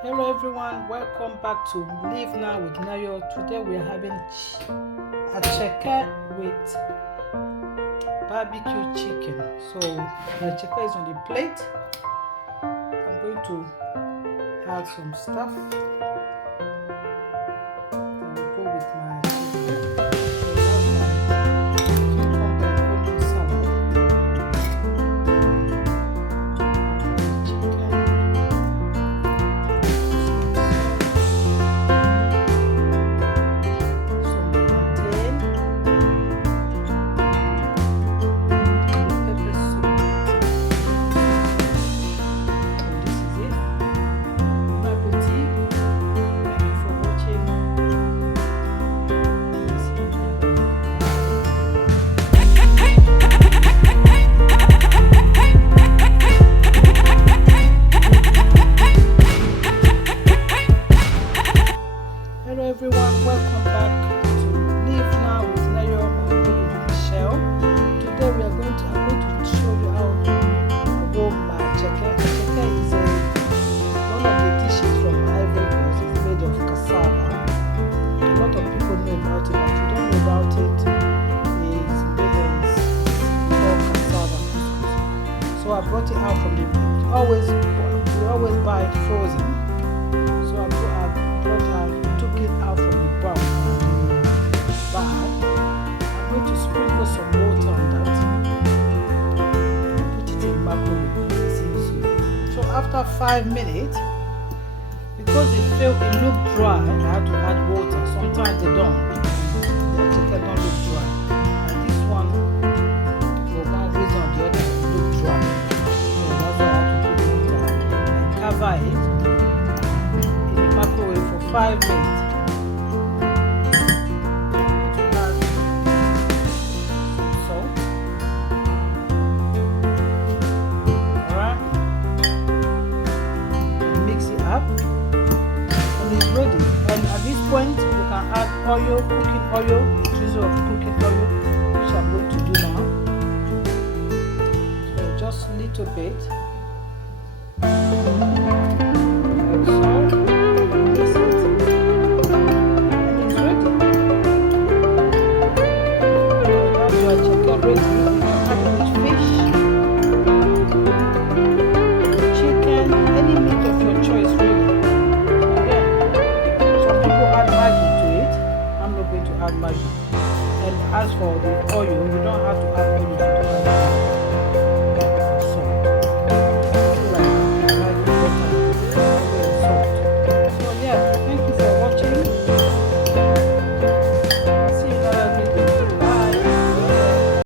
Hello everyone, welcome back to Live Now with Nao. Today we are having Attieke with barbecue chicken. So the Attieke is on the plate. I'm going to add some stuff. Then we'll go with my Attieke. Hello everyone, welcome back to Live Now with Nao. I'm with Michelle. Today I'm going to show you how to roll my Attieke. Attieke is one of the dishes from Ivorian. It's made of cassava. A lot of people know about it, but if you don't know about it, it's called Cassavacouscous. So I brought it out from the we always buy it frozen. So I took it out from the bowl. I'm going to sprinkle some water on that. Put it in the microwave. So after 5 minutes, because it looked dry, I had to add water. Sometimes they don't. The Attieke don't look dry. And this one, for one reason or the other, it looked dry. So that's why I had to put water and cover it in the microwave for 5 minutes. Point, you can add oil, cooking oil, drizzle of cooking oil, which I'm going to do now. So just a little bit.